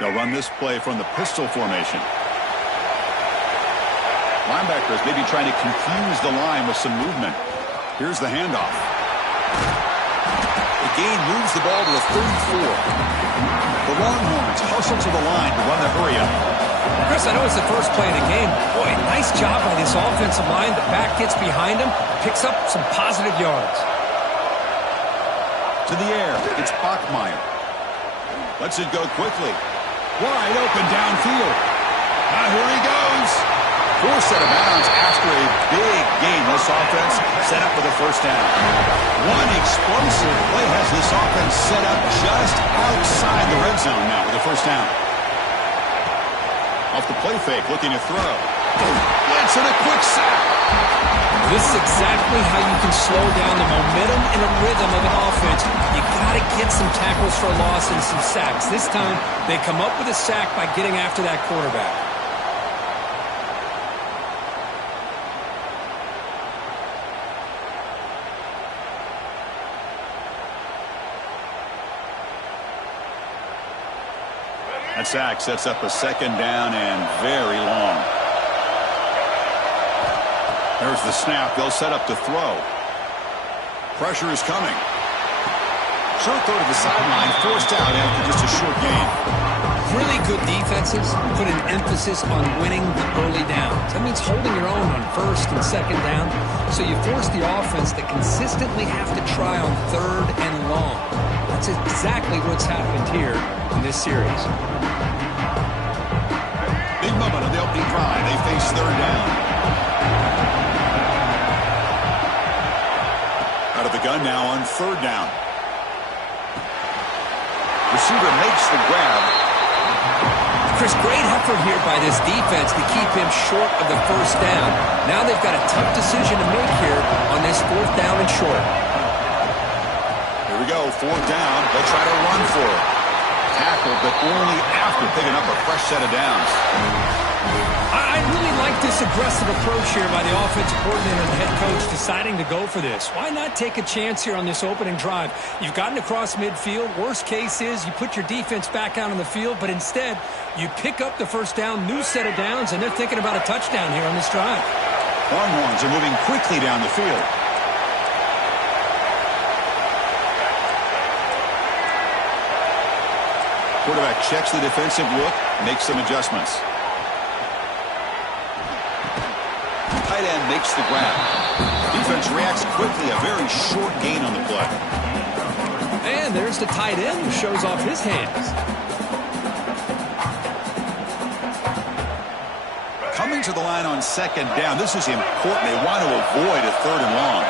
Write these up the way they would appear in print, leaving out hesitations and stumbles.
They'll run this play from the pistol formation. Linebackers maybe trying to confuse the line with some movement. Here's the handoff. The gain moves the ball to the 34. The Longhorns hustle to the line to run the hurry up. Chris, I know it's the first play of the game. Boy, nice job by this offensive line. The back gets behind him, picks up some positive yards. To the air, it's Bachmeier. Lets it go quickly. Wide open downfield. Here he goes. Forced out of bounds after a big gain. This offense set up for the first down. One explosive play has this offense set up just outside the red zone now for the first down. Off the play fake, looking to throw. Gets in a quick sack. This is exactly how you can slow down the momentum and a rhythm of an offense. You got to get some tackles for a loss and some sacks. This time, they come up with a sack by getting after that quarterback. That sack sets up a second down and very long. There's the snap. They'll set up to throw. Pressure is coming. Short throw to the sideline, forced out after just a short gain. Really good defenses put an emphasis on winning the early downs. That means holding your own on first and second down. So you force the offense to consistently have to try on third and long. That's exactly what's happened here in this series. Big moment on the opening drive. They face third down. Out of the gun now on third down. Receiver makes the grab. Chris, great effort here by this defense to keep him short of the first down. Now they've got a tough decision to make here on this fourth down and short. Here we go, fourth down. They'll try to run for it. Tackle, but only after picking up a fresh set of downs. I really like this aggressive approach here by the offensive coordinator and the head coach deciding to go for this. Why not take a chance here on this opening drive? You've gotten across midfield. Worst case is you put your defense back out on the field, but instead you pick up the first down, new set of downs, and they're thinking about a touchdown here on this drive. Longhorns are moving quickly down the field. Quarterback checks the defensive look, makes some adjustments. Tight end makes the grab. Defense reacts quickly, a very short gain on the play. And there's the tight end who shows off his hands. Coming to the line on second down. This is important. They want to avoid a third and long.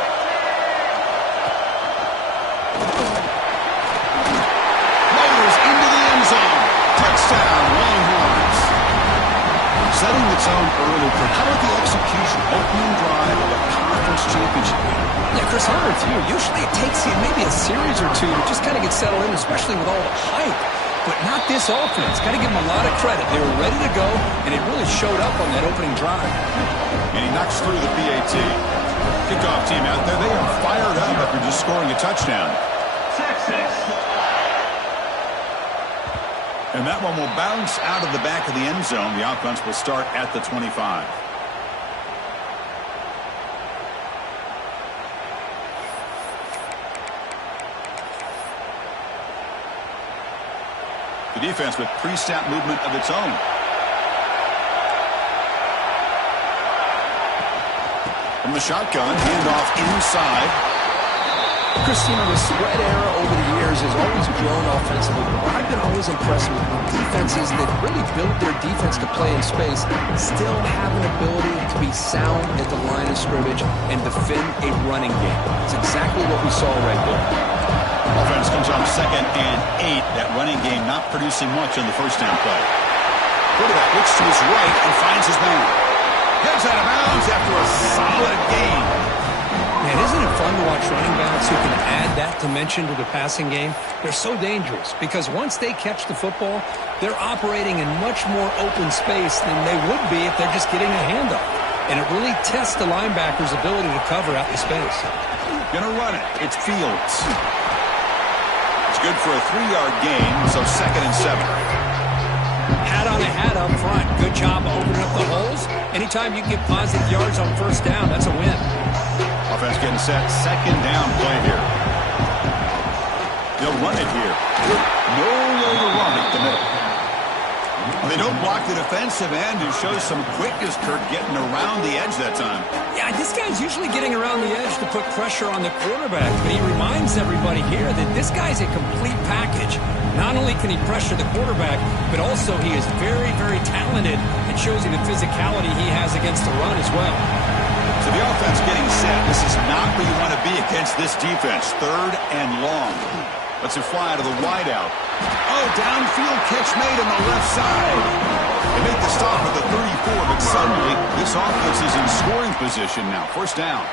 Motors into the end zone. Touchdown, Longhorns. Setting the tone early. How about the execution? Opening drive of a conference championship. Yeah, Chris, I'm with you. Usually it takes you maybe a series or two to just kind of get settled in, especially with all the hype. But not this offense. Got to give them a lot of credit. They were ready to go, and it really showed up on that opening drive. And he knocks through the PAT. Kickoff team out there. They are fired up after just scoring a touchdown. And that one will bounce out of the back of the end zone. The offense will start at the 25. The defense with pre-snap movement of its own. From the shotgun, handoff inside. Chris, you know, the spread era over the years has always grown offensively. But I've been always impressed with defenses that really build their defense to play in space, still have an ability to be sound at the line of scrimmage and defend a running game. It's exactly what we saw right there. Offense comes on second and 8. That running game not producing much on the first down play. Quarterback looks to his right and finds his man. Heads out of bounds after a solid gain. Man, isn't it fun to watch running backs who can add that dimension to the passing game? They're so dangerous because once they catch the football, they're operating in much more open space than they would be if they're just getting a handoff. And it really tests the linebacker's ability to cover out the space. Gonna run it. It's Fields. It's good for a 3-yard gain, so second and 7. hat on a hat up front. Good job opening up the holes. Anytime you can get positive yards on first down, that's a win. Offense getting set. Second down play here. They'll run it here. Nowhere to run at the middle. They don't block the defensive end and show some quickness, Kirk, getting around the edge that time. Yeah, this guy's usually getting around the edge to put pressure on the quarterback, but he reminds everybody here that this guy's a complete package. Not only can he pressure the quarterback, but also he is very, very talented and shows you the physicality he has against the run as well. So the offense getting set. This is not where you want to be against this defense. Third and long. Let's it fly to the wideout. Oh, downfield catch made on the left side. They make the stop at the 34, but suddenly this offense is in scoring position now. First down.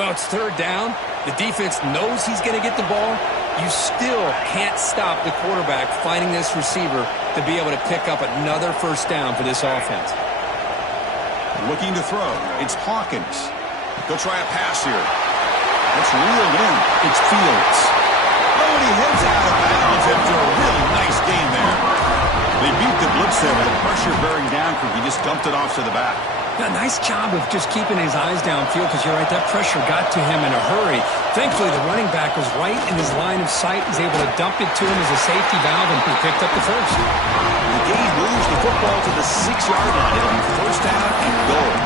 Well, it's third down. The defense knows he's going to get the ball. You still can't stop the quarterback finding this receiver to be able to pick up another first down for this offense. Looking to throw. It's Hawkins. They'll try a pass here. It's reeled in. It's Fields. Oh, and he heads out of bounds after a really nice game there. They beat the blitz there with the pressure bearing down because he just dumped it off to the back. A nice job of just keeping his eyes downfield because you're right, that pressure got to him in a hurry. Thankfully, the running back was right in his line of sight. He's able to dump it to him as a safety valve, and he picked up the first. The game moves the football to the 6-yard line. It'll be first down and goal.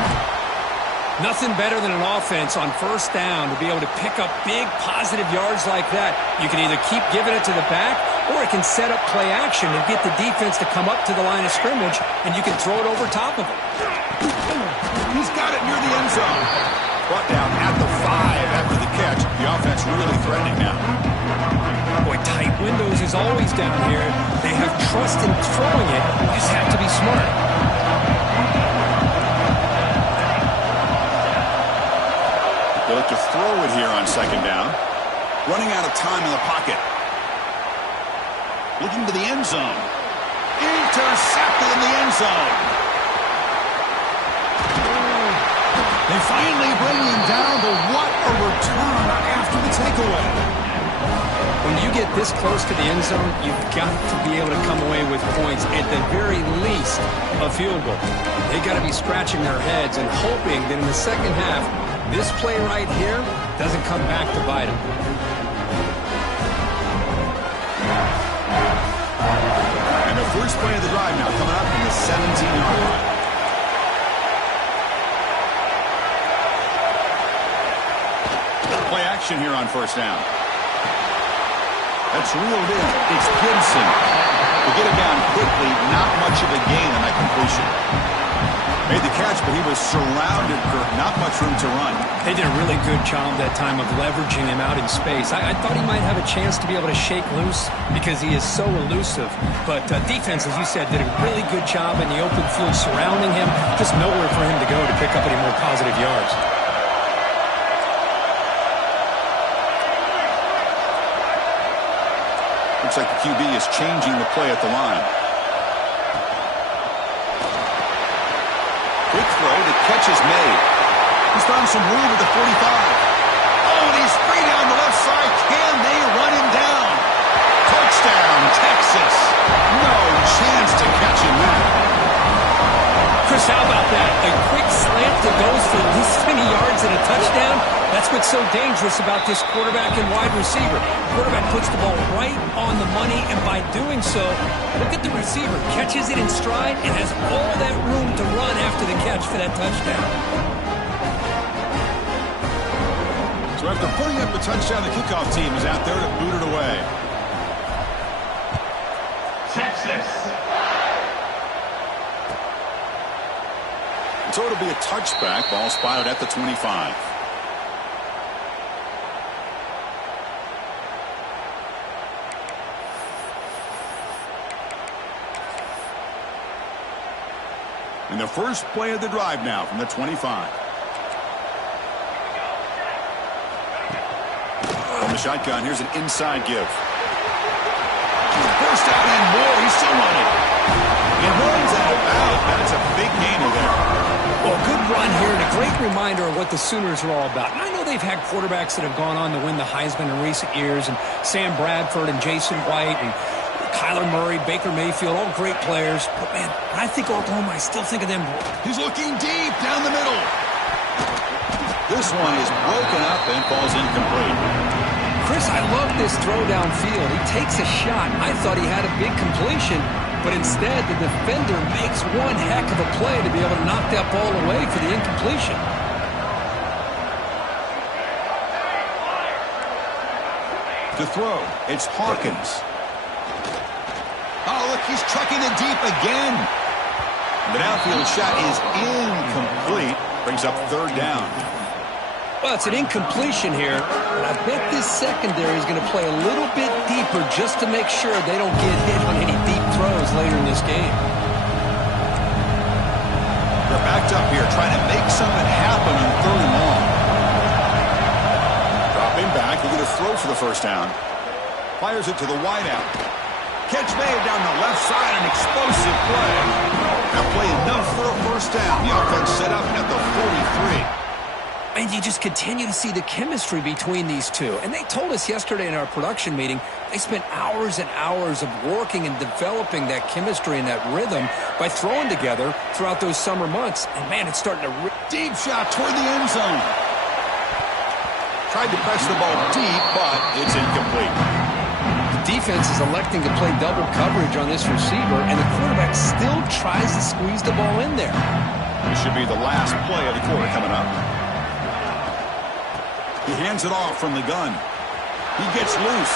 Nothing better than an offense on first down to be able to pick up big positive yards like that. You can either keep giving it to the back, or it can set up play action and get the defense to come up to the line of scrimmage, and you can throw it over top of him. He's got it near the end zone. Brought down at the 5 after the catch. The offense really threatening now. Boy, tight windows is always down here. They have trust in throwing it. You just have to be smart. They look to throw it here on second down. Running out of time in the pocket. Looking to the end zone. Intercepted in the end zone. They finally bring him down, but what a return after the takeaway. When you get this close to the end zone, you've got to be able to come away with points, at the very least, a field goal. They've got to be scratching their heads and hoping that in the second half, this play right here doesn't come back to bite them. And the first play of the drive now coming up in the 17-yard line. Play action here on first down. That's reeled in. It's Gibson. To get it down quickly, not much of a gain on that completion. Made the catch, but he was surrounded, Kirk. Not much room to run. They did a really good job that time of leveraging him out in space. I thought he might have a chance to be able to shake loose because he is so elusive. But defense, as you said, did a really good job in the open field surrounding him. Just nowhere for him to go to pick up any more positive yards. Looks like the QB is changing the play at the line. Quick throw. The catch is made. He's found some room at the 45. Oh, and he's free down the left side. Can they run him down? Touchdown, Texas. No chance to catch him there. Chris, how about that? A quick slant that goes for this many yards and a touchdown. That's what's so dangerous about this quarterback and wide receiver. Quarterback puts the ball right on the money, and by doing so, look at the receiver. Catches it in stride and has all that room to run after the catch for that touchdown. So after putting up the touchdown, the kickoff team is out there to boot it away. Texas. So it'll be a touchback. Ball spotted at the 25. And the first play of the drive now from the 25. From the shotgun, here's an inside give. Burst out and more. He's still running. He runs out of bounds. That's a big gainer there. Well, good run here and a great reminder of what the Sooners are all about. And I know they've had quarterbacks that have gone on to win the Heisman in recent years, and Sam Bradford and Jason White and Kyler Murray, Baker Mayfield, all great players. But, man, when I think Oklahoma, I still think of them. He's looking deep down the middle. This one is broken up and falls incomplete. Chris, I love this throw downfield. He takes a shot. I thought he had a big completion, but instead the defender makes one heck of a play to be able to knock that ball away for the incompletion. To throw, it's Hawkins. Oh, look, he's trucking it deep again. The downfield shot is incomplete. Brings up third down. Well, it's an incompletion here, but I bet this secondary is going to play a little bit deeper just to make sure they don't get hit on any deep throws later in this game. They're backed up here trying to make something happen on third and long. Dropping back, they're going to throw for the first down. Fires it to the wideout. Catch made down the left side, an explosive play. That play enough for a first down. The offense set up at the 43. And you just continue to see the chemistry between these two. And they told us yesterday in our production meeting, they spent hours and hours of working and developing that chemistry and that rhythm by throwing together throughout those summer months. And, man, it's starting to deep shot toward the end zone. Tried to press the ball deep, but it's incomplete. The defense is electing to play double coverage on this receiver, and the quarterback still tries to squeeze the ball in there. This should be the last play of the quarter coming up. He hands it off from the gun. He gets loose.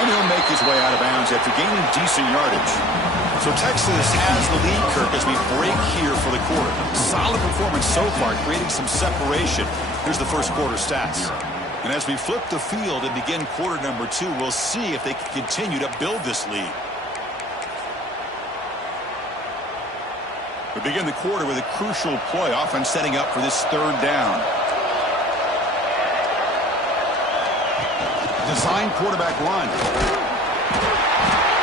And he'll make his way out of bounds after gaining decent yardage. So Texas has the lead, Kirk, as we break here for the quarter. Solid performance so far, creating some separation. Here's the first quarter stats. And as we flip the field and begin quarter number 2, we'll see if they can continue to build this lead. We begin the quarter with a crucial play, often setting up for this third down. Design quarterback run.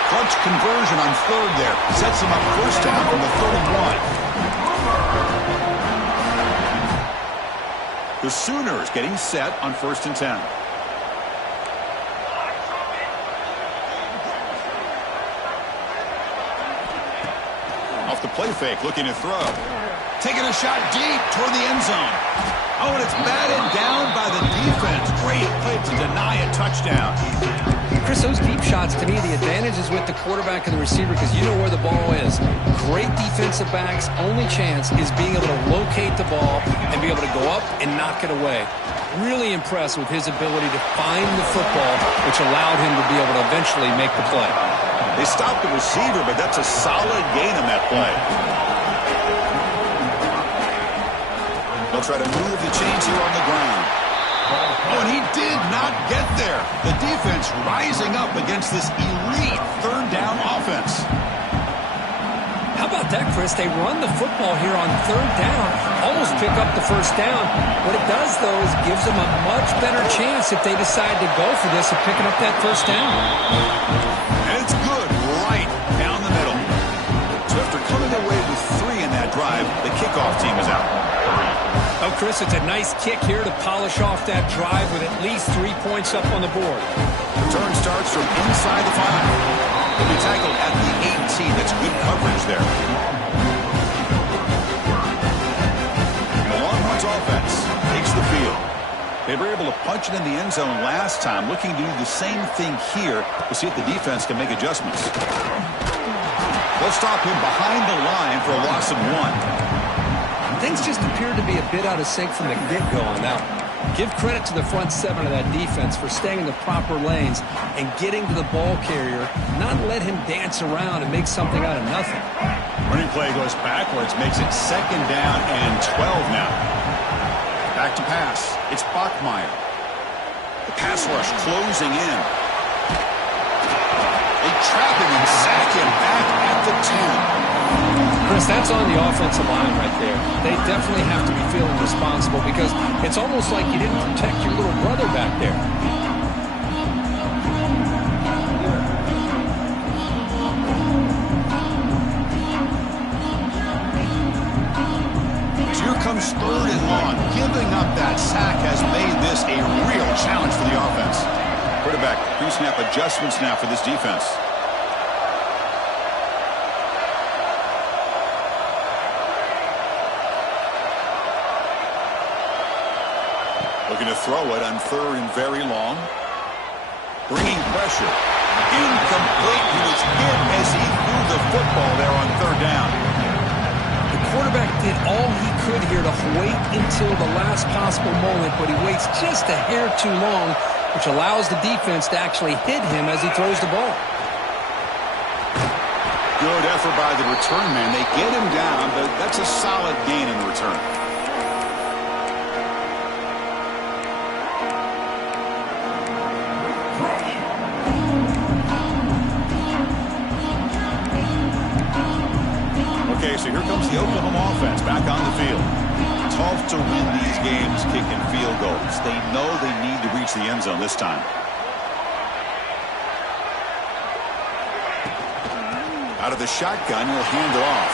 Clutch conversion on third there. Sets him up first down from the 31. The Sooners getting set on 1st and 10. Off the play fake, looking to throw. Taking a shot deep toward the end zone. Oh, and it's batted down by the defense. Great play to deny a touchdown. Chris, those deep shots, to me, the advantage is with the quarterback and the receiver because you know where the ball is. Great defensive backs' only chance is being able to locate the ball and be able to go up and knock it away. Really impressed with his ability to find the football, which allowed him to be able to eventually make the play. They stopped the receiver, but that's a solid gain on that play. They'll try to move the chains here on the ground. Oh, and he did not get there. The defense rising up against this elite third down offense. How about that, Chris? They run the football here on third down, almost pick up the first down. What it does, though, is gives them a much better chance if they decide to go for this of picking up that first down. And it's good right down the middle. So after coming away with 3 in that drive, the kickoff team is out. Oh, Chris, it's a nice kick here to polish off that drive with at least 3 points up on the board. Return starts from inside the 5. He'll be tackled at the 18. That's good coverage there. The Longhorns offense takes the field. They were able to punch it in the end zone last time. Looking to do the same thing here. We'll see if the defense can make adjustments. They'll stop him behind the line for a loss of 1. Things just appeared to be a bit out of sync from the get-go on that one. Give credit to the front 7 of that defense for staying in the proper lanes and getting to the ball carrier, not let him dance around and make something out of nothing. Running play goes backwards, makes it 2nd down and 12 now. Back to pass. It's Bachmeier. The pass rush closing in. They trap him and sack him back at the 10. Chris, that's on the offensive line right there. They definitely have to be feeling responsible because it's almost like you didn't protect your little brother back there. Here comes 3rd and long. Giving up that sack has made this a real challenge for the offense. Quarterback pre-snap adjustments now for this defense. Looking to throw it on third and very long. Bringing pressure. Incomplete. He was hit as he threw the football there on third down. The quarterback did all he could here to wait until the last possible moment, but he waits just a hair too long, which allows the defense to actually hit him as he throws the ball. Good effort by the return man. They get him down, but that's a solid gain in return. Okay, so here comes the Oklahoma offense back on the field. Tough to win these games kicking field goals. They know they need to reach the end zone this time. Out of the shotgun, he'll hand it off.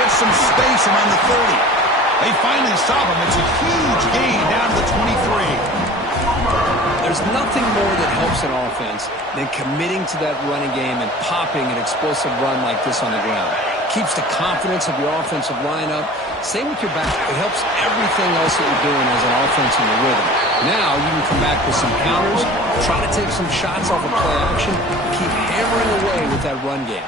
Gets some space around the 30. They finally stop him. It's a huge gain down to the 23. There's nothing more that helps an offense than committing to that running game and popping an explosive run like this on the ground. Keeps the confidence of your offensive lineup. Same with your back. It helps everything else that you're doing as an offense in the rhythm. Now you can come back with some counters, try to take some shots off of play action, keep hammering away with that run game.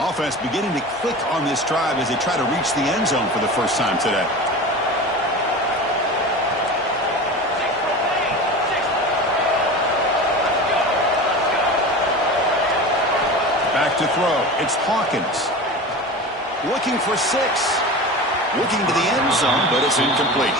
Offense beginning to click on this drive as they try to reach the end zone for the first time today. Back to throw. It's Hawkins. Looking for 6. Looking to the end zone, but it's incomplete.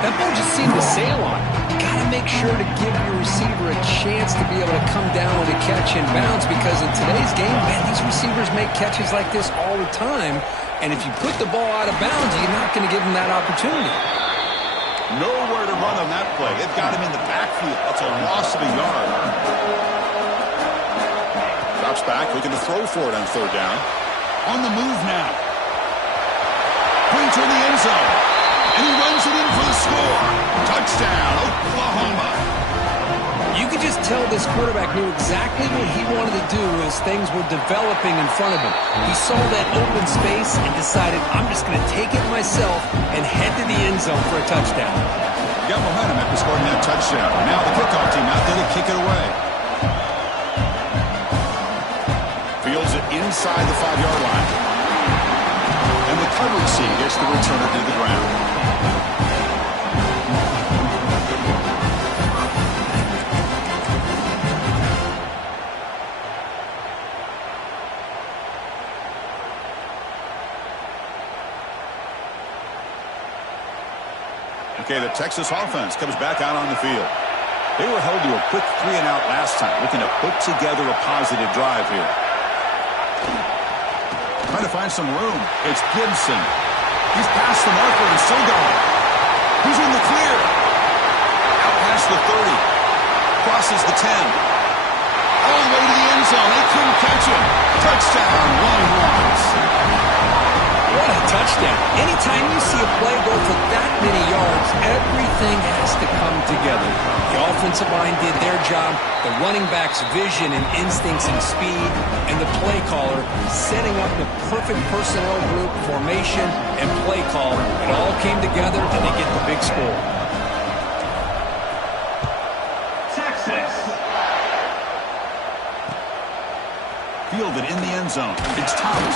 That ball just seemed to sail on. You got to make sure to give your receiver a chance to be able to come down with a catch in bounds, because in today's game, man, these receivers make catches like this all the time. And if you put the ball out of bounds, you're not going to give them that opportunity. Nowhere to run on that play. They've got him in the backfield. That's a loss of a yard. Drops back, looking to throw for it on third down. On the move now. Brings her in the end zone. And he runs it in for the score. Touchdown, Oklahoma. You could just tell this quarterback knew exactly what he wanted to do as things were developing in front of him. He saw that open space and decided, I'm just going to take it myself and head to the end zone for a touchdown. Got momentum after scoring that touchdown. Now the kickoff team out there to kick it away. Fields it inside the 5-yard line. And the coverage C gets the returner to the ground. Okay, the Texas offense comes back out on the field. They were held to a quick 3-and-out last time, looking to put together a positive drive here. Trying to find some room. It's Gibson. He's past the marker and still going. He's in the clear. Out past the 30. Crosses the 10. All the way to the end zone. They couldn't catch him. Touchdown, Longhorns. What a touchdown. Anytime you see a play go for that many yards, everything has to come together. The offensive line did their job, the running back's vision and instincts and speed, and the play caller setting up the perfect personnel group, formation, and play call. It all came together, and they get the big score. Texas. Fielded in the end zone. It's Thomas.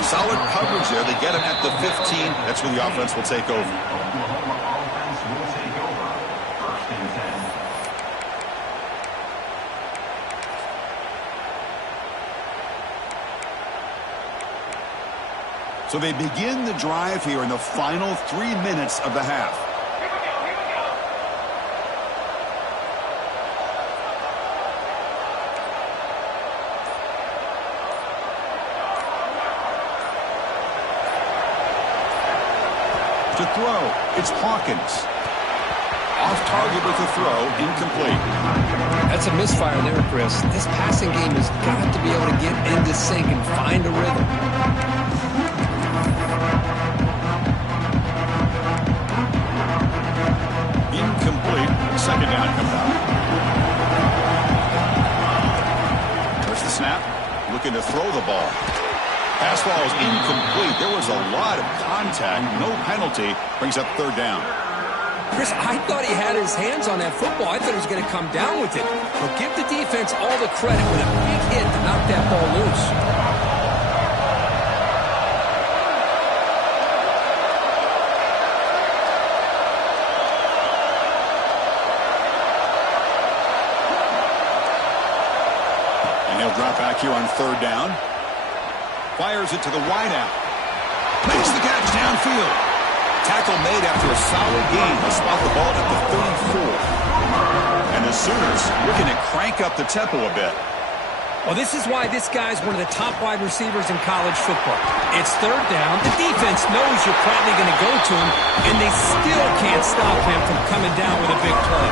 Solid coverage there. They get him at the 15. That's where the offense will take over. Oklahoma offense will take over. 1st and 10. So they begin the drive here in the final 3 minutes of the half. To throw, it's Hawkins. Off target with the throw, incomplete. That's a misfire there, Chris. This passing game has got to be able to get into sync and find a rhythm. Incomplete. Second down comes out. There's the snap. Looking to throw the ball. Pass ball is incomplete. There was a lot of contact. No penalty. Brings up third down. Chris, I thought he had his hands on that football. I thought he was going to come down with it. But give the defense all the credit with a big hit to knock that ball loose. And he'll drop back here on third down. Fires it to the wideout. Makes the catch downfield. Tackle made after a solid gain. They'll spot the ball at the 34. And the Sooners looking to crank up the tempo a bit. Well, this is why this guy's one of the top wide receivers in college football. It's third down. The defense knows you're probably going to go to him, and they still can't stop him from coming down with a big play.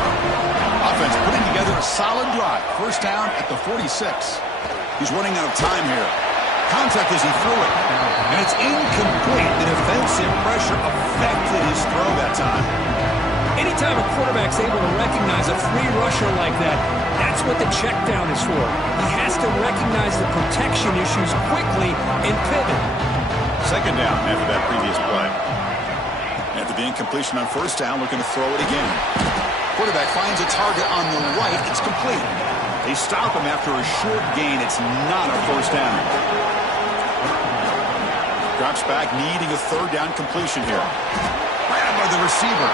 Offense putting together a solid drive. First down at the 46. He's running out of time here. Contact as he threw it. And it's incomplete. The defensive pressure affected his throw that time. Anytime a quarterback's able to recognize a free rusher like that, that's what the check down is for. He has to recognize the protection issues quickly and pivot. Second down after that previous play. After the incompletion on first down, looking to throw it again. Quarterback finds a target on the right. It's complete. They stop him after a short gain. It's not a first down. Drops back, needing a third down completion here. Grabbed by the receiver.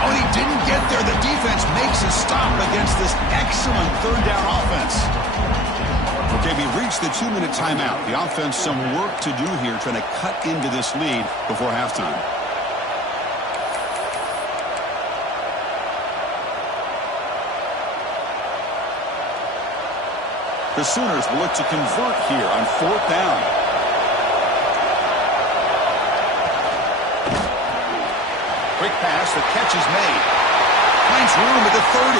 Oh, and he didn't get there. The defense makes a stop against this excellent third down offense. Okay, we reached the 2-minute timeout. The offense some work to do here, trying to cut into this lead before halftime. The Sooners will look to convert here on fourth down. Quick pass, the catch is made. Finds room at the 30.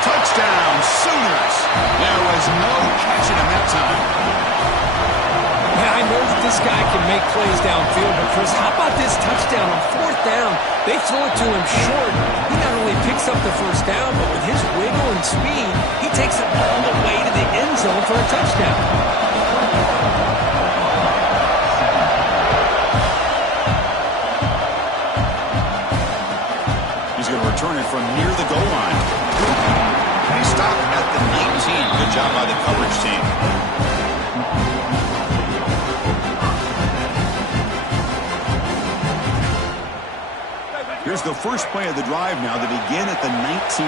Touchdown, Sooners. There was no catching him that time. Yeah, I know that this guy can make plays downfield, but Chris, how about this touchdown on fourth down? They throw it to him short. He not only picks up the first down, but with his wiggle and speed, he takes it all the way to the end zone for a touchdown. He's going to return it from near the goal line. And he stopped at the 19. Good job by the coverage team. Here's the first play of the drive now. They begin at the 19.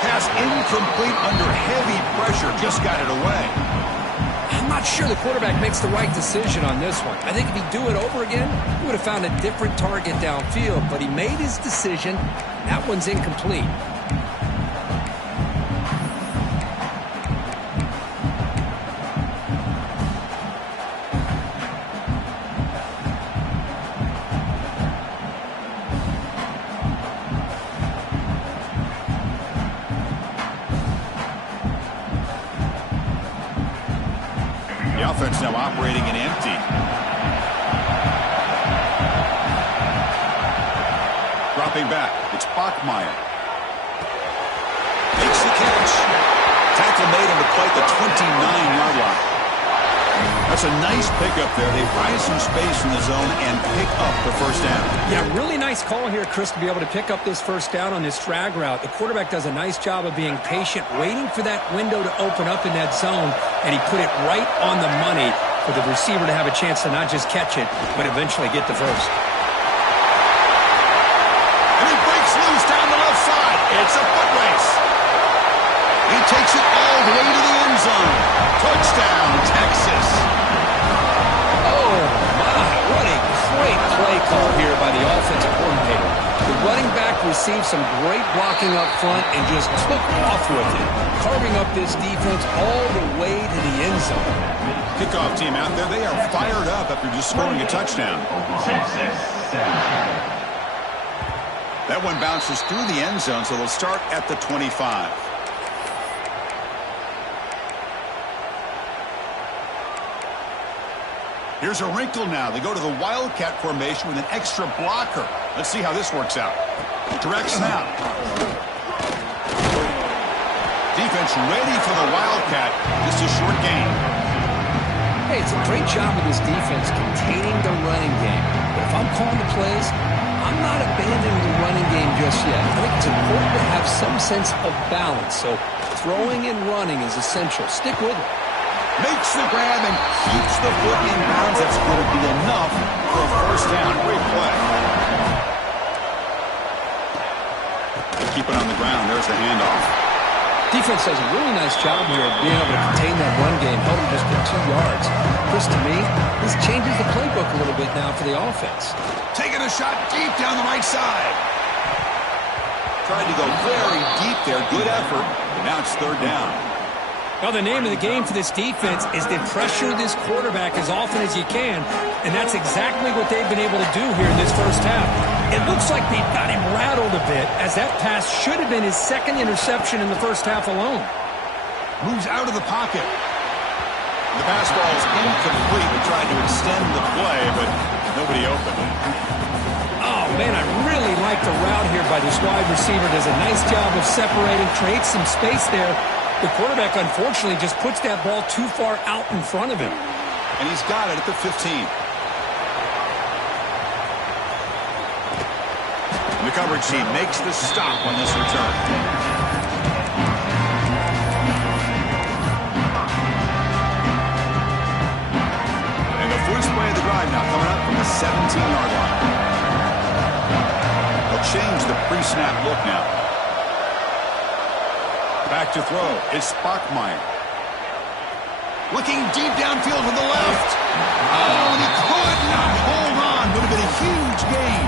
Pass incomplete under heavy pressure. Just got it away. I'm not sure the quarterback makes the right decision on this one. I think if he'd do it over again, he would have found a different target downfield, but he made his decision. That one's incomplete. The offense now operating in empty. Dropping back, it's Bachmeier. Makes the catch. Tackle made on the play at the 29-yard line. That's a nice pickup there. They find some space in the zone and pick up the first down. Yeah, really nice call here, Chris, to be able to pick up this first down on this drag route. The quarterback does a nice job of being patient, waiting for that window to open up in that zone, and he put it right on the money for the receiver to have a chance to not just catch it, but eventually get the first. And he breaks loose down the left side. It's a foot race. He takes it all the way to the end zone. Touchdown, Texas. Oh, my, what a great play call here by the offensive coordinator. The running back received some great blocking up front and just took off with it, carving up this defense all the way to the end zone. Kickoff team out there, they are fired up after just scoring a touchdown. That one bounces through the end zone, so they'll start at the 25. Here's a wrinkle now. They go to the Wildcat formation with an extra blocker. Let's see how this works out. Direct snap. Defense ready for the Wildcat. Just a short gain. Hey, it's a great job of this defense containing the running game. But if I'm calling the plays, I'm not abandoning the running game just yet. I think it's important to have some sense of balance. So throwing and running is essential. Stick with it. Makes the grab and keeps the foot in bounds. That's going to be enough for a first down. Great play. Keep it on the ground. There's the handoff. Defense does a really nice job here of being able to contain that run game, held him just to 2 yards. Chris, to me, this changes the playbook a little bit now for the offense. Taking a shot deep down the right side. Tried to go very deep there. Good effort. Now it's third down. Well, the name of the game for this defense is to pressure this quarterback as often as you can, and that's exactly what they've been able to do here in this first half. It looks like they've got him rattled a bit, as that pass should have been his second interception in the first half alone. Moves out of the pocket. The pass ball is incomplete. We tried to extend the play, but nobody open. Oh, man, I really like the route here by this wide receiver. Does a nice job of separating, creates some space there. The quarterback, unfortunately, just puts that ball too far out in front of him. And he's got it at the 15. And the coverage team makes the stop on this return. And the first play of the drive now coming up from the 17-yard line. They'll change the pre-snap look now. Back to throw. It's Bachmeier. Looking deep downfield to the left. Oh, and he could not hold on. Would have been a huge gain.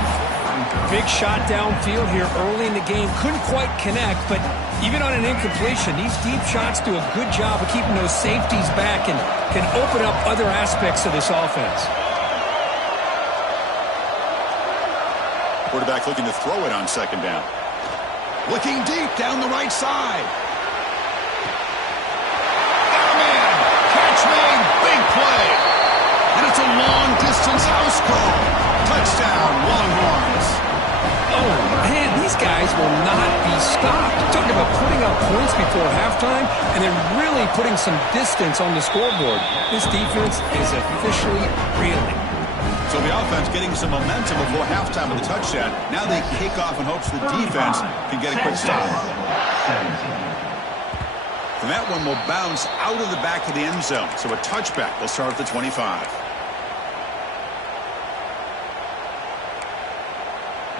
Big shot downfield here early in the game. Couldn't quite connect, but even on an incompletion, these deep shots do a good job of keeping those safeties back and can open up other aspects of this offense. Quarterback looking to throw it on second down. Looking deep down the right side. Made, big play. And it's a long-distance house call. Touchdown, Longhorns. Oh, man, these guys will not be stopped. Talking about putting up points before halftime and then really putting some distance on the scoreboard. This defense is officially reeling. So the offense getting some momentum before halftime with a touchdown. Now they kick off in hopes the defense can get a quick stop. And that one will bounce out of the back of the end zone. So a touchback will start at the 25.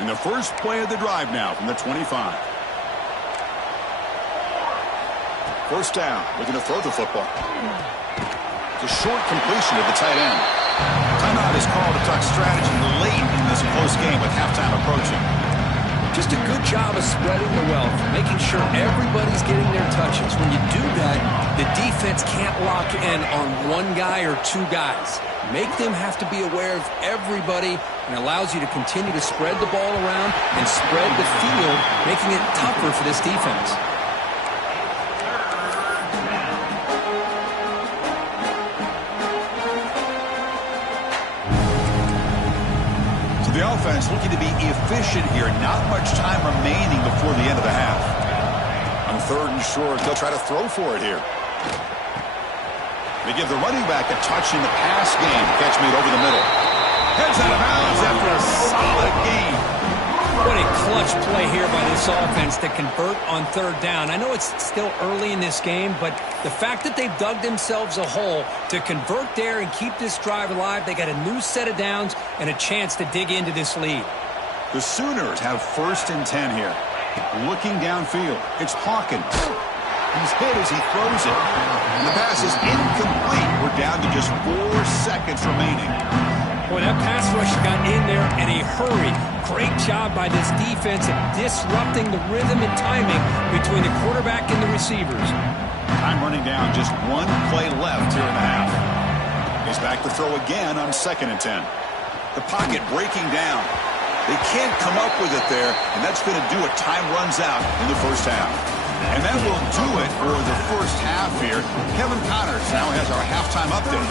And the first play of the drive now from the 25. First down, looking to throw the football. It's a short completion to the tight end. Timeout is called to talk strategy late in this close game with halftime approaching. Just a good job of spreading the wealth, making sure everybody's getting their touches. When you do that, the defense can't lock in on one guy or two guys. Make them have to be aware of everybody, and allows you to continue to spread the ball around and spread the field, making it tougher for this defense. The offense looking to be efficient here. Not much time remaining before the end of the half. On third and short, they'll try to throw for it here. They give the running back a touch in the pass game. Catch made over the middle. Heads out of bounds after a solid gain. What a clutch play here by this offense to convert on third down. I know it's still early in this game, but the fact that they've dug themselves a hole to convert there and keep this drive alive, they got a new set of downs and a chance to dig into this lead. The Sooners have first and 10 here. Looking downfield, it's Hawkins. He's hit as he throws it. And the pass is incomplete. We're down to just 4 seconds remaining. Boy, that pass rush got in there in a hurry. Great job by this defense of disrupting the rhythm and timing between the quarterback and the receivers. Time running down, just 1 play left here in the half. He's back to throw again on second and 10. The pocket breaking down. They can't come up with it there, and that's going to do it. Time runs out in the first half. And that will do it for the first half here. Kevin Connors now has our halftime update.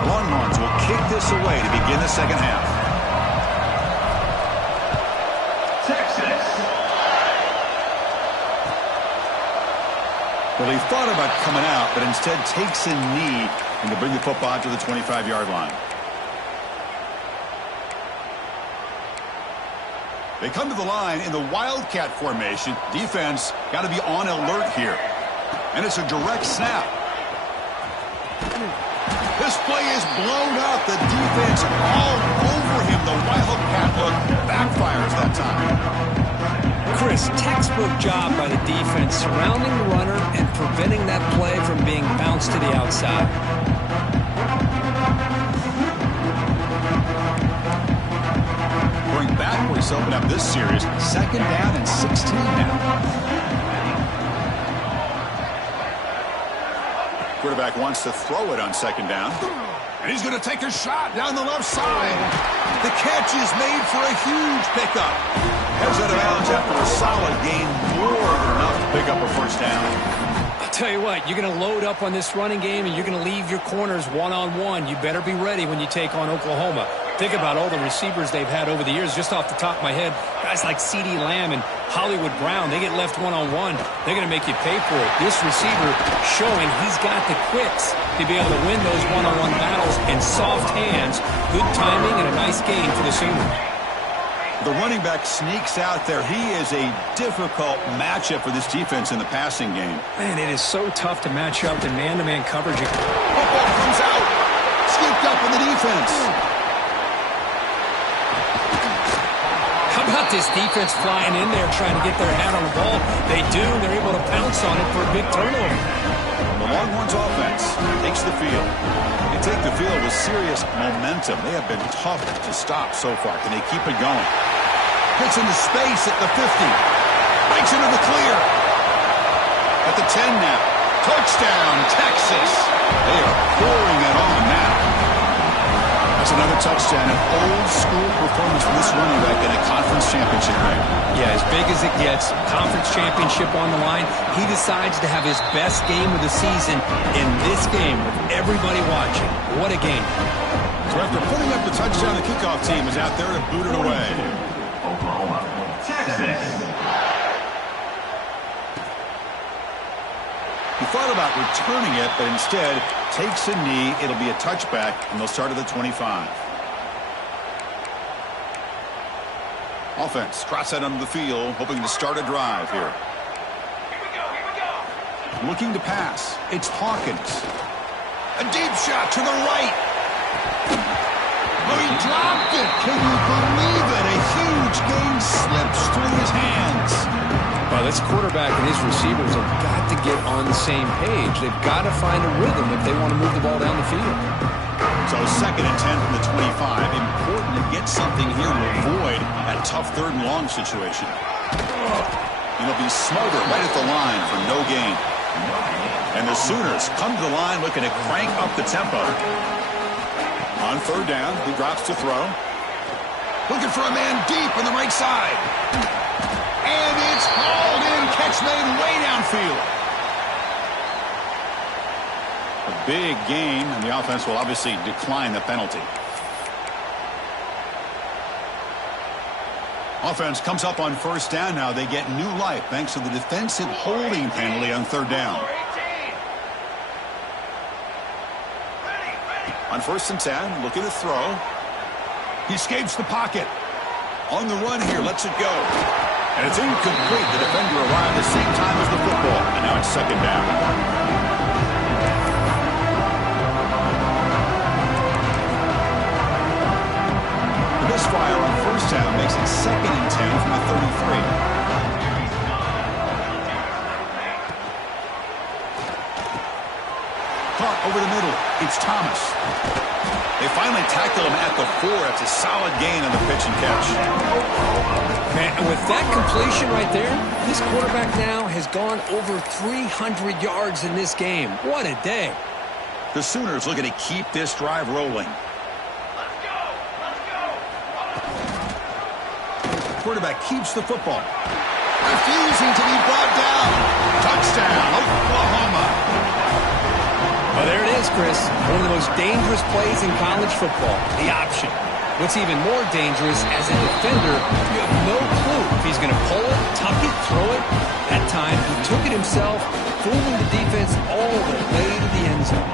The Longhorns will kick this away to begin the second half. Well, he thought about coming out, but instead takes a knee and to bring the football to the 25-yard line. They come to the line in the Wildcat formation. Defense got to be on alert here. And it's a direct snap. This play is blown up. The defense all over him. The Wildcat look backfires that time. Chris, textbook job by the defense surrounding the runner and preventing that play from being bounced to the outside. Going backwards to open up this series. 2nd down and 16 now. Quarterback wants to throw it on 2nd down. And he's going to take a shot down the left side. The catch is made for a huge pickup. Heads out of bounds after a solid gain, more than enough to pick up a 1st down. I'll tell you what, you're going to load up on this running game and you're going to leave your corners one-on-one. You better be ready when you take on Oklahoma. Think about all the receivers they've had over the years. Just off the top of my head, guys like CeeDee Lamb and Hollywood Brown, they get left one-on-one. They're going to make you pay for it. This receiver showing he's got the quicks to be able to win those one-on-one battles and soft hands, good timing, and a nice gain for the Sooners. The running back sneaks out there. He is a difficult matchup for this defense in the passing game. Man, it is so tough to match up in man-to-man coverage. Football comes out. Scooped up in the defense. How about this defense flying in there trying to get their hat on the ball? They do. They're able to pounce on it for a big turnover. The Longhorns offense takes the field. They take the field with serious momentum. They have been tough to stop so far. Can they keep it going? Gets into space at the 50. Breaks into the clear. At the 10 now. Touchdown, Texas. They are pouring it on now. That's another touchdown. An old-school performance from this running back in a conference championship game. Yeah, as big as it gets, conference championship on the line. He decides to have his best game of the season in this game with everybody watching. What a game. So after putting up the touchdown, the kickoff team is out there to boot it away. Oklahoma, Texas. He thought about returning it, but instead takes a knee. It'll be a touchback, and they'll start at the 25. Offense trots out onto the field, hoping to start a drive here. Looking to pass. It's Hawkins. A deep shot to the right. Oh, he dropped it. Can you believe it? A huge gain slips through his hands. Well, this quarterback and his receivers have got to get on the same page. They've got to find a rhythm if they want to move the ball down the field. So 2nd and 10 from the 25. Important to get something here to avoid that tough 3rd and long situation. It'll be smothered right at the line for no gain. And the Sooners come to the line looking to crank up the tempo. On 3rd down, he drops to throw. Looking for a man deep on the right side. And it's hauled in. Catch made way downfield. A big gain, and the offense will obviously decline the penalty. Offense comes up on 1st down now. They get new life thanks to the defensive holding penalty on 3rd down. On 1st and 10, looking to throw. He escapes the pocket. On the run here, lets it go. And it's incomplete. The defender arrived at the same time as the football. And now it's 2nd down. The misfire on 1st down makes it 2nd and 10 from the 33. Caught over the middle. It's Thomas. They finally tackle him at the 4. It's a solid gain on the pitch and catch. Man, and with that completion right there, this quarterback now has gone over 300 yards in this game. What a day. The Sooners looking to keep this drive rolling. Quarterback keeps the football. Refusing to be brought down. Touchdown, Oklahoma. Well, there it is, Chris. One of the most dangerous plays in college football, the option. What's even more dangerous, as a defender, you have no clue If he's going to pull it, tuck it, throw it, that time he took it himself, fooling the defense all the way to the end zone.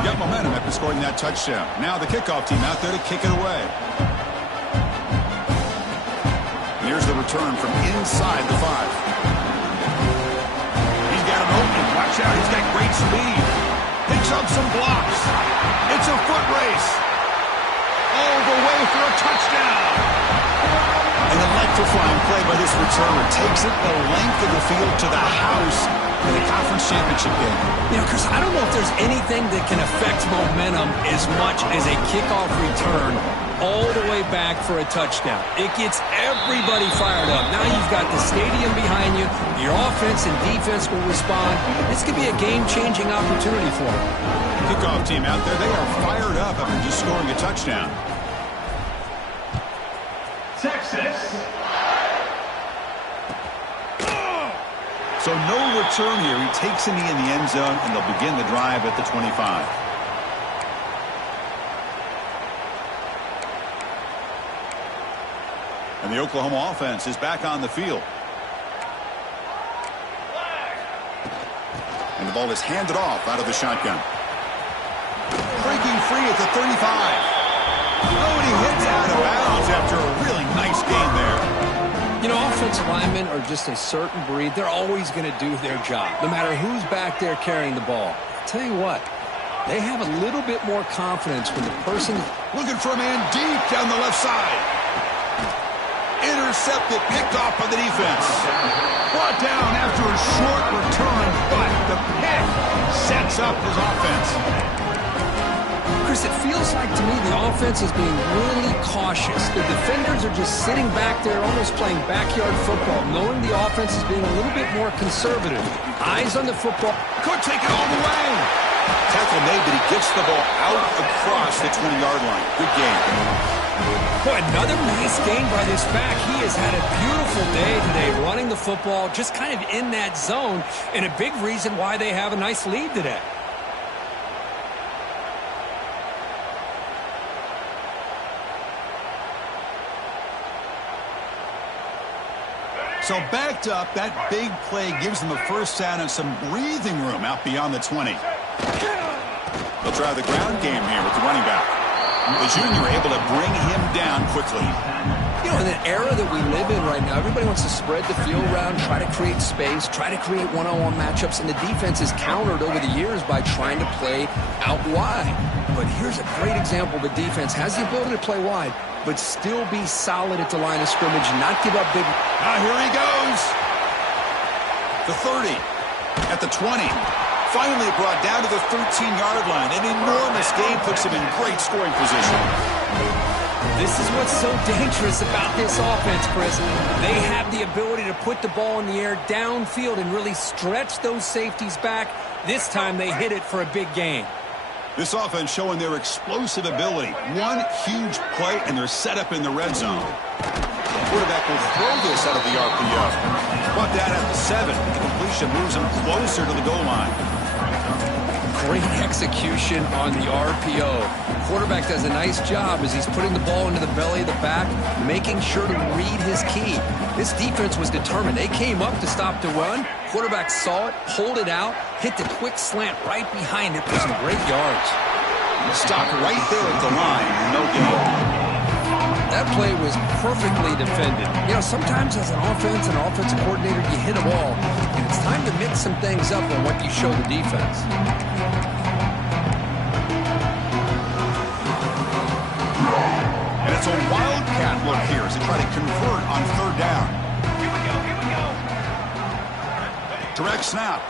Got momentum after scoring that touchdown. Now the kickoff team out there to kick it away. And here's the return from inside the 5. He's got an opening. Watch out. He's got great speed. Picks up some blocks. It's a foot race. All the way for a touchdown. An electrifying play by this returner. Takes it the length of the field to the house in the conference championship game. You know, Chris, I don't know if there's anything that can affect momentum as much as a kickoff return all the way back for a touchdown. It gets everybody fired up. Now you've got the stadium behind you. Your offense and defense will respond. This could be a game-changing opportunity for them. Kickoff team out there, they are fired up after just scoring a touchdown. Texas. So no return here. He takes a knee in the end zone, and they'll begin the drive at the 25. And the Oklahoma offense is back on the field. And the ball is handed off out of the shotgun. Breaking free at the 35. Oh, and he hits out of bounds after a really nice game there. You know, offensive linemen are just a certain breed. They're always going to do their job, no matter who's back there carrying the ball. I'll tell you what, they have a little bit more confidence when the person... Looking for a man deep down the left side. Intercepted, picked off by the defense. Brought down after a short return, but the pick sets up his offense. Chris, it feels like to me the offense is being really cautious. The defenders are just sitting back there almost playing backyard football, knowing the offense is being a little bit more conservative. Eyes on the football. Could take it all the way. Tackle made, but he gets the ball out across the 20-yard line. Good game. Boy, another nice game by this back. He has had a beautiful day today running the football, just kind of in that zone, and a big reason why they have a nice lead today. So backed up, that big play gives them a first down and some breathing room out beyond the 20. They'll try the ground game here with the running back. The junior able to bring him down quickly. You know, in the era that we live in right now, everybody wants to spread the field around, try to create space, try to create one-on-one matchups, and the defense is countered over the years by trying to play out wide. But here's a great example. The defense has the ability to play wide, but still be solid at the line of scrimmage, not give up big. Now here he goes. The 30, at the 20. Finally brought down to the 13-yard line. An enormous gain puts him in great scoring position. This is what's so dangerous about this offense, Chris. They have the ability to put the ball in the air downfield and really stretch those safeties back. This time they hit it for a big gain. This offense showing their explosive ability. One huge play, and they're set up in the red zone. The quarterback will throw this out of the RPO. Brought down at the 7. The completion moves him closer to the goal line. Great execution on the RPO. Quarterback does a nice job as he's putting the ball into the belly of the back, making sure to read his key. This defense was determined. They came up to stop the run. Quarterback saw it, pulled it out, hit the quick slant right behind it for some great yards. Stopped right there at the line. No gain. That play was perfectly defended. You know, sometimes as an offense and offensive coordinator, you hit a wall, and it's time to mix some things up on what you show the defense. And it's a wildcat look here as they try to convert on third down. Here we go. Direct snap.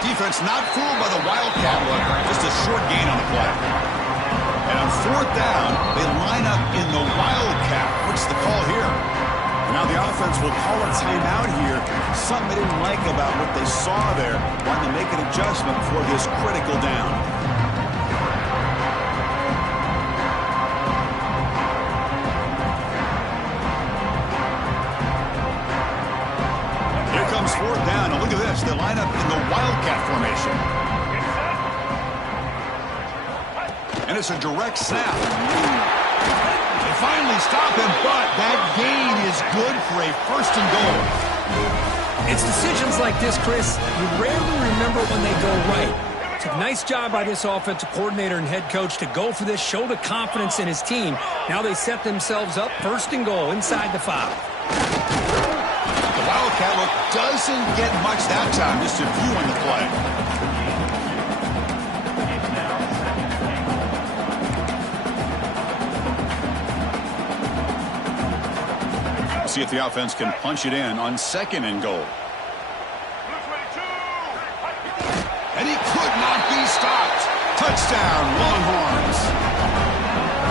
Defense not fooled by the wildcat look. Just a short gain on the play. And on fourth down, they line up in the wildcat. What's the call here? And now the offense will call a timeout here. Something they didn't like about what they saw there. Wanting to make an adjustment for this critical down. Here comes fourth down. And look at this. They line up in the wildcat formation. And it's a direct snap. finally stop him, but that gain is good for a first and goal. It's decisions like this, Chris, you rarely remember when they go right. It's a nice job by this offensive coordinator and head coach to go for this, show the confidence in his team. Now they set themselves up first and goal inside the 5. The Wildcat look doesn't get much that time, just a few on the play. See if the offense can punch it in on second and goal. And he could not be stopped. Touchdown, Longhorns.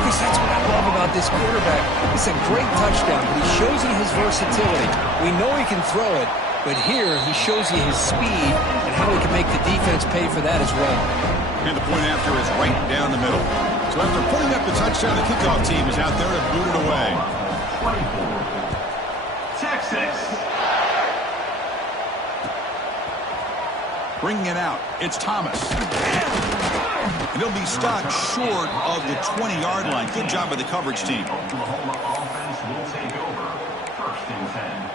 Chris, that's what I love about this quarterback. It's a great touchdown, but he shows you his versatility. We know he can throw it, but here he shows you his speed and how he can make the defense pay for that as well. And the point after is right down the middle. So after putting up the touchdown, the kickoff team is out there to boot it away. 24. Texas. Bringing it out, it's Thomas. And he'll be stopped short of the 20-yard line. Good job by the coverage team. Oklahoma offense will take over. First and 10.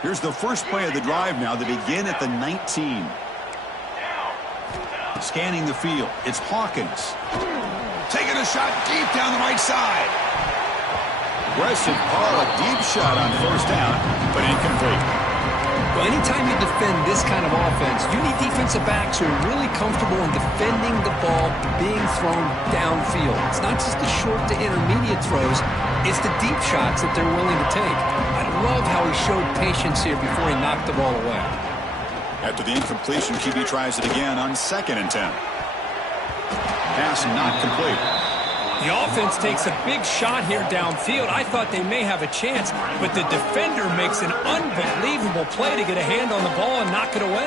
Here's the first play of the drive now. They begin at the 19. Scanning the field, it's Hawkins. Taking a shot deep down the right side. Aggressive call, a deep shot on first down, but incomplete. Well, anytime you defend this kind of offense, you need defensive backs who are really comfortable in defending the ball being thrown downfield. It's not just the short to intermediate throws, it's the deep shots that they're willing to take. I love how he showed patience here before he knocked the ball away. After the incompletion, QB tries it again on second and 10. Pass not complete. The offense takes a big shot here downfield. I thought they may have a chance, but the defender makes an unbelievable play to get a hand on the ball and knock it away.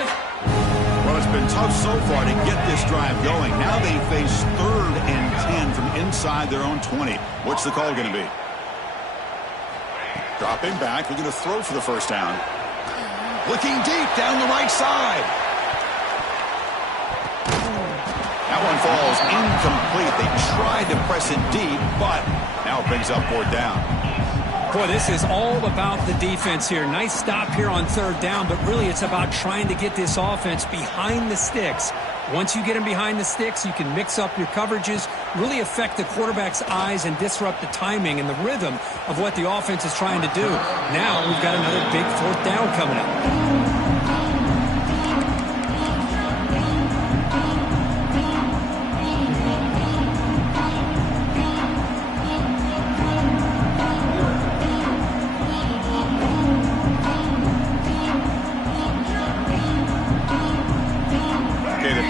Well, it's been tough so far to get this drive going. Now they face third and 10 from inside their own 20. What's the call going to be? Dropping back, looking to throw for the first down. Looking deep down the right side. That one falls incomplete. They tried to press it deep, but now it brings up fourth down. Boy, this is all about the defense here. Nice stop here on third down, but really it's about trying to get this offense behind the sticks. Once you get them behind the sticks, you can mix up your coverages, really affect the quarterback's eyes and disrupt the timing and the rhythm of what the offense is trying to do. Now we've got another big fourth down coming up.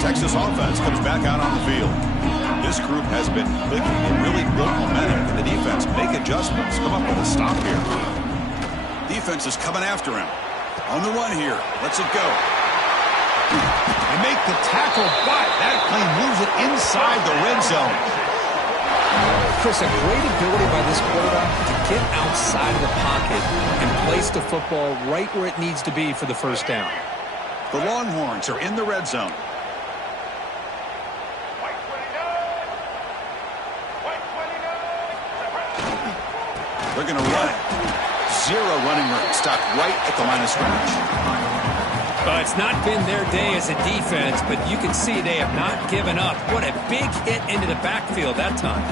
Texas offense comes back out on the field. This group has been clicking. It really built momentum in the defense. Make adjustments. Come up with a stop here. Defense is coming after him. On the run here. Lets it go. They make the tackle, but that play moves it inside the red zone. Chris, a great ability by this quarterback to get outside of the pocket and place the football right where it needs to be for the first down. The Longhorns are in the red zone. They're going to run it. Zero running room. Stopped right at the line of scrimmage. Well, it's not been their day as a defense, but you can see they have not given up. What a big hit into the backfield that time.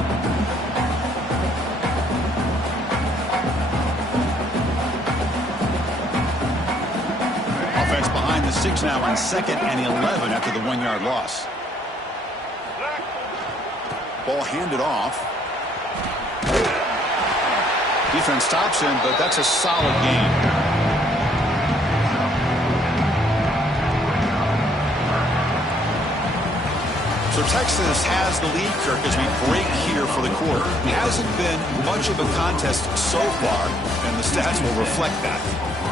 Offense behind the 6 now on second and 11 after the 1-yard loss. Ball handed off. Defense stops him, but that's a solid game. So Texas has the lead, Kirk, as we break here for the quarter. It hasn't been much of a contest so far, and the stats will reflect that.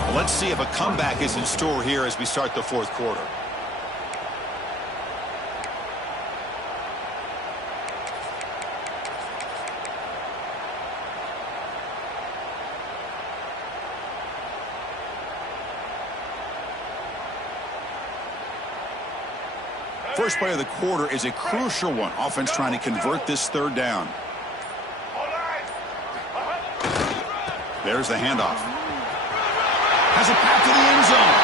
Well, let's see if a comeback is in store here as we start the fourth quarter. First play of the quarter is a crucial one. Offense trying to convert this third down. There's the handoff. Has a path to the end zone.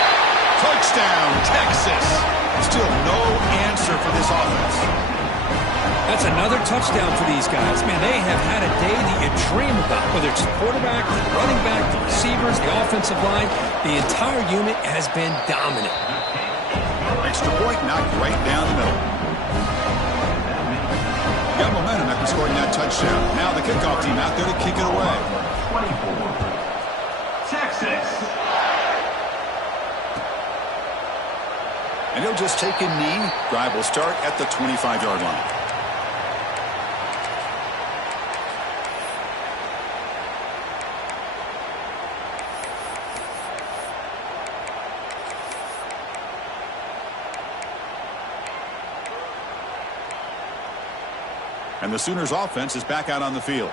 Touchdown, Texas. Still no answer for this offense. That's another touchdown for these guys. Man, they have had a day that you dream about, whether it's the quarterback, the running back, the receivers, the offensive line. The entire unit has been dominant. Extra point knocked right down the middle. Got momentum after scoring that touchdown. Now the kickoff team out there to kick it away. 24. Texas. And he'll just take a knee. Drive will start at the 25-yard line. And the Sooners offense is back out on the field.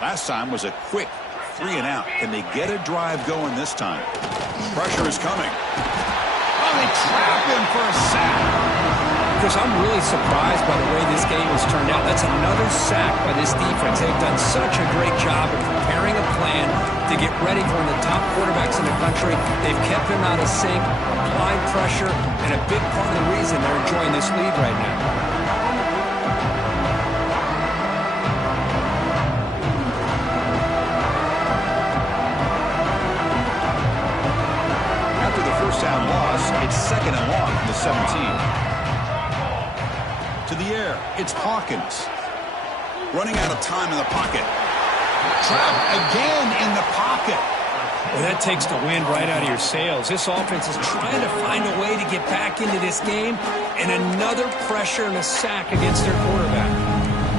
Last time was a quick 3-and-out. Can they get a drive going this time? Pressure is coming. Oh, they trap him for a sack. Chris, I'm really surprised by the way this game has turned out. That's another sack by this defense. They've done such a great job of preparing a plan to get ready for one of the top quarterbacks in the country. They've kept him out of sync, applied pressure, and a big part of the reason they're enjoying this lead right now. Down loss, it's 2nd and long from the 17. To the air, it's Hawkins. Running out of time in the pocket. Trapped again in the pocket. Well, that takes the wind right out of your sails. This offense is trying to find a way to get back into this game, and another pressure and a sack against their quarterback.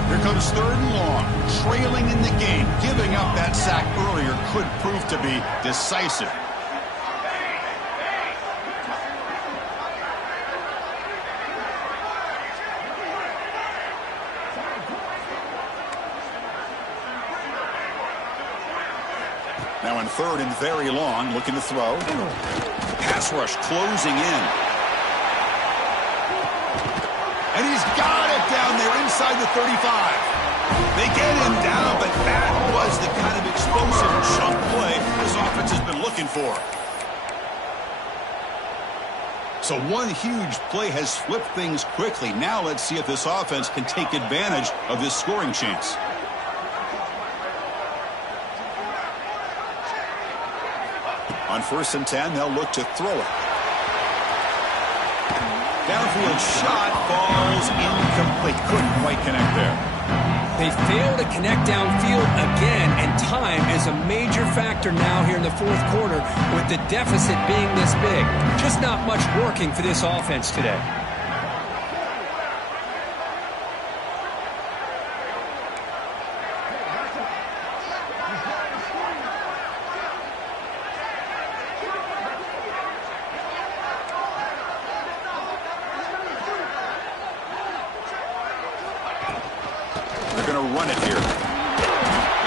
Here comes 3rd and long, trailing in the game. Giving up that sack earlier could prove to be decisive. Now in 3rd and very long, looking to throw. Pass rush closing in. And he's got it down there inside the 35. They get him down, but that was the kind of explosive chunk play this offense has been looking for. So one huge play has flipped things quickly. Now let's see if this offense can take advantage of this scoring chance. On 1st and 10, they'll look to throw it. Downfield shot falls incomplete. Couldn't quite connect there. They fail to connect downfield again, and time is a major factor now here in the 4th quarter with the deficit being this big. Just not much working for this offense today. Run it here.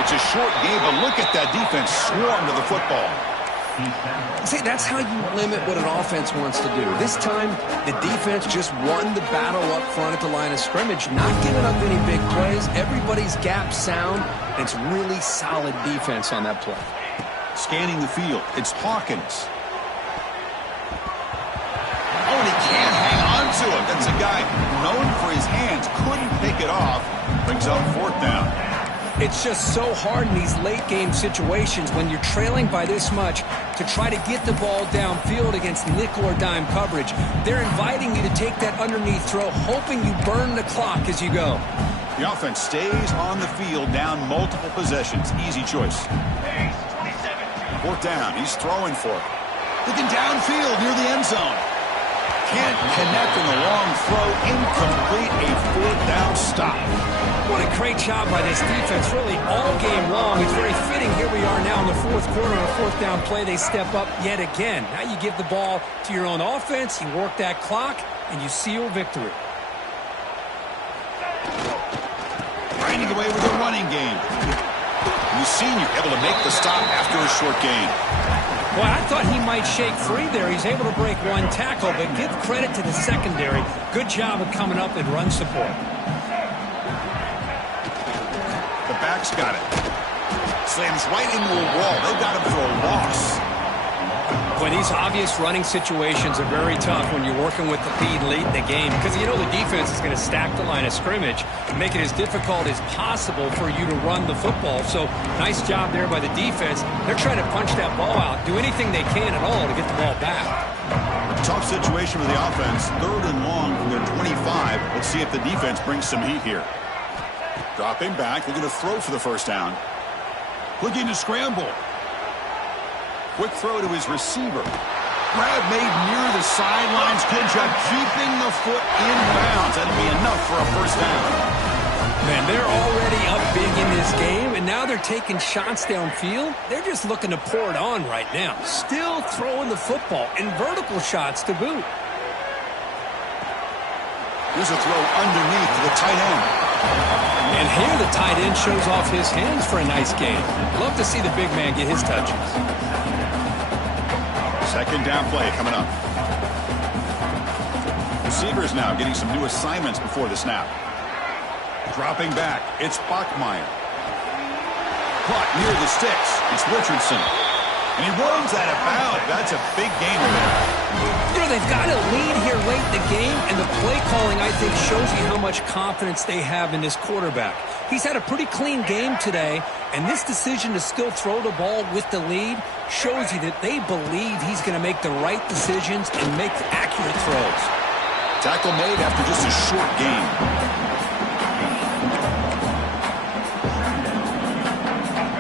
It's a short game, but look at that defense swarm to the football. See, that's how you limit what an offense wants to do. This time, the defense just won the battle up front at the line of scrimmage, not giving up any big plays. Everybody's gap sound. It's really solid defense on that play. Scanning the field, it's Hawkins. Oh, and he can't hang on to it. That's a guy known for his hands. Couldn't pick it off. Brings up 4th down. It's just so hard in these late-game situations when you're trailing by this much to try to get the ball downfield against nickel or dime coverage. They're inviting you to take that underneath throw, hoping you burn the clock as you go. The offense stays on the field down multiple possessions. Easy choice. 4th down. He's throwing for it. Looking downfield near the end zone. Can't connect in the long throw. Incomplete. A 4th down stop. What a great job by this defense, really all game long. It's very fitting. Here we are now in the 4th quarter on a 4th down play. They step up yet again. Now you give the ball to your own offense, you work that clock, and you seal victory. Grinding away with a running game. The senior able to make the stop after a short gain. Well, I thought he might shake free there. He's able to break one tackle, but give credit to the secondary. Good job of coming up and run support. The back's got it. Slams right into a wall. They've got him for a loss. Boy, these obvious running situations are very tough when you're working with the lead late in the game because you know the defense is going to stack the line of scrimmage and make it as difficult as possible for you to run the football. So nice job there by the defense. They're trying to punch that ball out, do anything they can at all to get the ball back. Tough situation for the offense. 3rd and long from their 25. Let's see if the defense brings some heat here. Dropping back, looking to throw for the first down. Looking to scramble. Quick throw to his receiver. Grab made near the sidelines. Good job keeping the foot in bounds. That'll be enough for a first down. Man, they're already up big in this game, and now they're taking shots downfield. They're just looking to pour it on right now. Still throwing the football, and vertical shots to boot. Here's a throw underneath to the tight end. And here the tight end shows off his hands for a nice game. Love to see the big man get his touches. Second down play coming up. Receivers now getting some new assignments before the snap. Dropping back, it's Bachmeier. Caught near the sticks. It's Richardson. And he runs that about. That's a big gainer there. You know, they've got a lead here late in the game, and the play calling, I think, shows you how much confidence they have in this quarterback. He's had a pretty clean game today, and this decision to still throw the ball with the lead shows you that they believe he's going to make the right decisions and make accurate throws. Tackle made after just a short game.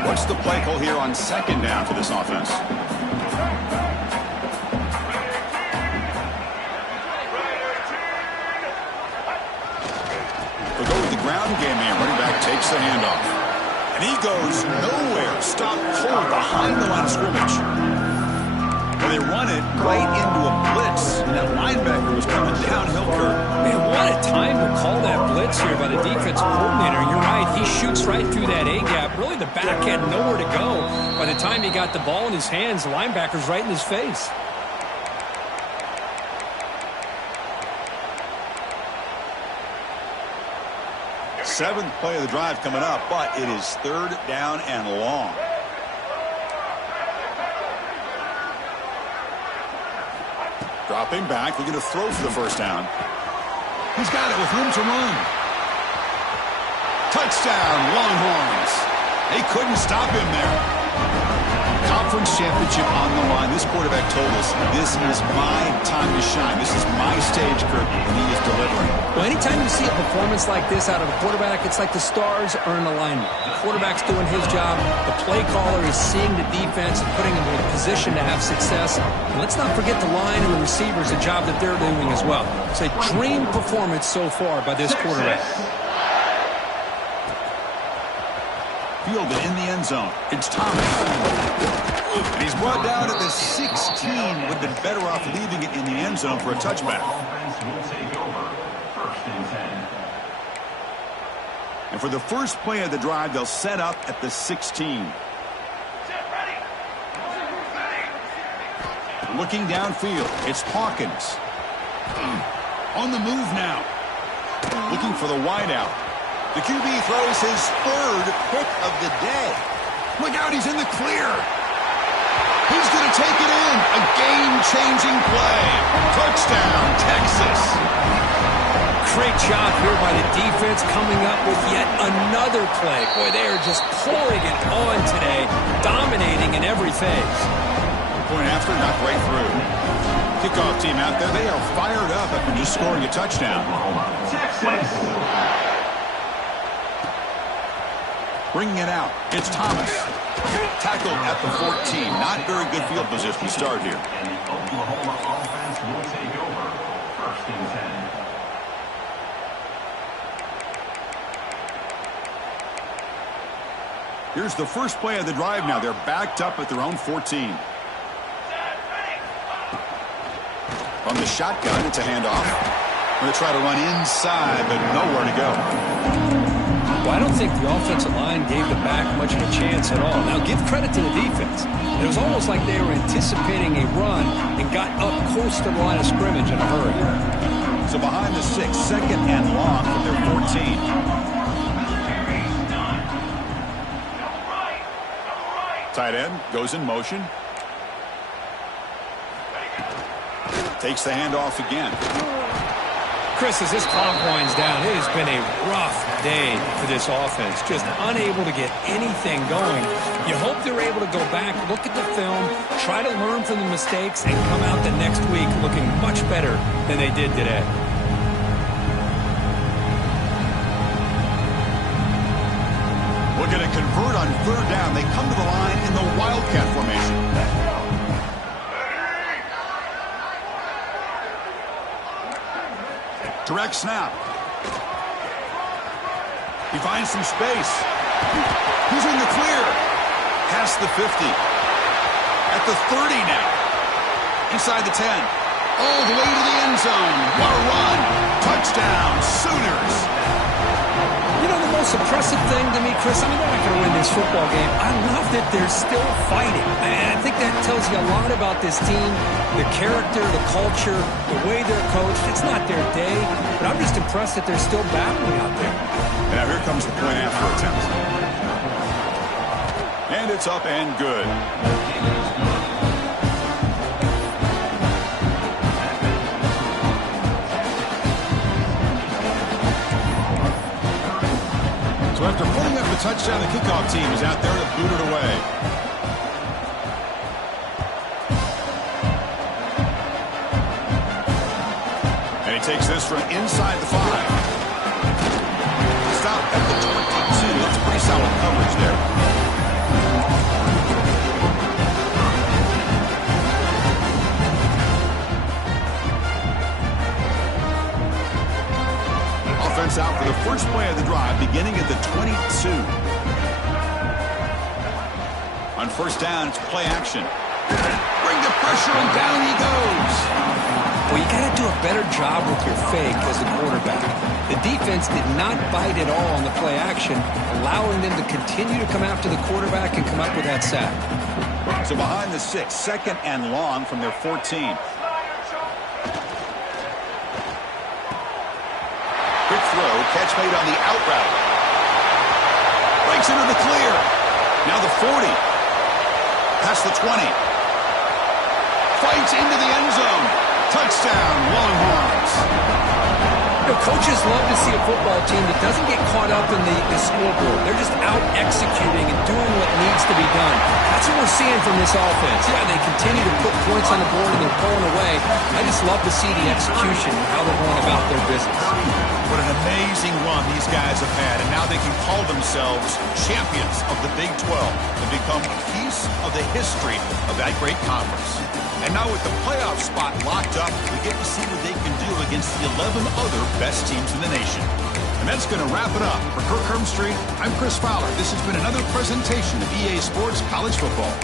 What's the play call here on second down for this offense? They'll go with the ground game here. Running back takes the handoff. And he goes nowhere. Stopped cold behind the line of scrimmage. Well, they run it right into a blitz. And that linebacker was coming downhill curve. Man, what a time to call that blitz here by the defensive coordinator. You're right. He shoots right through that A-gap. Really, the back had nowhere to go. By the time he got the ball in his hands, the linebacker's right in his face. Seventh play of the drive coming up, but it is 3rd down and long. Dropping back, looking to throw for the first down. He's got it with room to run. Touchdown, Longhorns. They couldn't stop him there. Conference championship on the line. This quarterback told us, this is my time to shine. This is my stage, Kirk, and he is delivering. Well, anytime you see a performance like this out of a quarterback, it's like the stars are in alignment. The quarterback's doing his job. The play caller is seeing the defense and putting him in a position to have success. And let's not forget the line and the receivers, the job that they're doing as well. It's a dream performance so far by this quarterback. Fielded in the end zone. It's Thomas. And he's brought down at the 16. Would have been better off leaving it in the end zone for a touchback. And for the first play of the drive, they'll set up at the 16. Looking downfield, it's Hawkins. On the move now. Looking for the wideout. The QB throws his 3rd pick of the day. Look out, he's in the clear. He's going to take it in. A game-changing play. Touchdown, Texas. Great job here by the defense coming up with yet another play. Boy, they are just pouring it on today, dominating in every phase. Point after, not right through. Kickoff team out there. They are fired up after just scoring a touchdown. Bringing it out. It's Thomas. Tackled at the 14. Not very good field position to start here. And the Oklahoma offense will take over. 1st and 10. Here's the first play of the drive now. They're backed up at their own 14. From the shotgun, it's a handoff. Going to try to run inside, but nowhere to go. Well, I don't think the offensive line gave the back much of a chance at all. Now, give credit to the defense. It was almost like they were anticipating a run and got up close to the line of scrimmage in a hurry. So behind the 6, 2nd and long from their 14. Tight end goes in motion. Takes the handoff again. Chris, as this clock winds down, it has been a rough day for this offense. Just unable to get anything going. You hope they're able to go back, look at the film, try to learn from the mistakes, and come out the next week looking much better than they did today. Looking to convert on third down. They come to the line in the Wildcat formation. Direct snap. He finds some space. He's in the clear. Past the 50. At the 30 now. Inside the 10. All the way to the end zone. What a run. Touchdown, Sooners. You know, the most impressive thing to me, Chris, I mean, they're not going to win this football game. I love that they're still fighting. And I think that tells you a lot about this team, the character, the culture, the way they're coached. It's not their day, but I'm just impressed that they're still battling out there. And now here comes the point after attempt. And it's up and good. So after pulling up the touchdown, the kickoff team is out there to boot it away. And he takes this from inside the 5. Stop at the 22. That's pretty solid coverage there. Offense out for the first play of the drive, beginning at the 22. On first down, it's play action. Bring the pressure, and down he goes. Well, you got to do a better job with your fake as a quarterback. The defense did not bite at all on the play action, allowing them to continue to come after the quarterback and come up with that sack. So behind the 6, second and long from their 14. Quick throw, catch made on the out route. Breaks into the clear. Now the 40. Past the 20. Fights into the end zone. Touchdown, Longhorns. You know, coaches love to see a football team that doesn't get caught up in the scoreboard. They're just out executing and doing what needs to be done. That's what we're seeing from this offense. Yeah, they continue to put points on the board and they're pulling away. I just love to see the execution and how they're going about their business. What an amazing run these guys have had, and now they can call themselves champions of the Big 12 and become a piece of the history of that great conference. And now with the playoff spot locked up, we get to see what they can do against the 11 other best teams in the nation. And that's going to wrap it up. For Kirk Hermstreet, I'm Chris Fowler. This has been another presentation of EA Sports College Football.